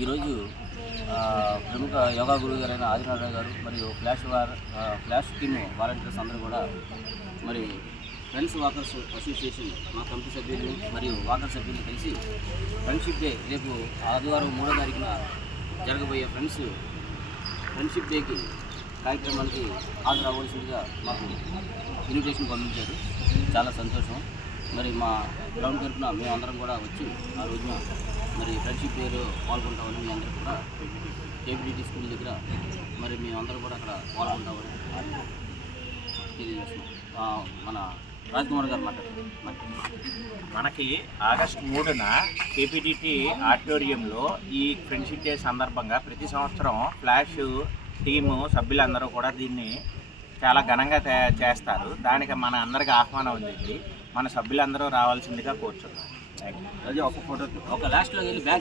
ఈరోజు ప్రముఖ యోగా గురువు గారైన ఆదినారాయణ గారు మరియు ఫ్లాష్ టీమ్ వాలంటీర్స్ అందరూ కూడా మరి ఫ్రెండ్స్ వాకర్స్ అసోసియేషన్ మా కమిటీ సభ్యులు మరియు వాకర్ సభ్యులు కలిసి ఫ్రెండ్షిప్ డే రేపు ఆదివారం 3వ తారీఖున జరగబోయే ఫ్రెండ్షిప్ డేకి కార్యక్రమానికి హాజరవ్వాల్సిందిగా మాకు ఇన్విటేషన్ పంపించారు. చాలా సంతోషం. మరి మా గ్రౌండ్ తరఫున మేమందరం కూడా వచ్చి ఆ రోజున మరి ఫ్రెండ్షిప్ డేలో పాల్గొంటామని మీ అందరూ కూడా కేపీడీటీ స్కూల్ దగ్గర మరి మేమందరం కూడా అక్కడ పాల్గొంటామని తెలియజేస్తున్నాం. మన రాజ్కుమార్ గారు మాట్లాడారు. మనకి ఆగస్టు 3న కేపీడీటీ ఆడిటోరియంలో ఈ ఫ్రెండ్షిప్ డే సందర్భంగా ప్రతి సంవత్సరం ఫ్లాష్ టీము సభ్యులందరూ కూడా దీన్ని చాలా ఘనంగా చేస్తారు. దానికి మన అందరికీ ఆహ్వానం ఉంది. మన సభ్యులందరూ రావాల్సిందిగా కోరుచున్నాం. ఒక ఫోటో ఒక లాస్ట్లో వెళ్ళి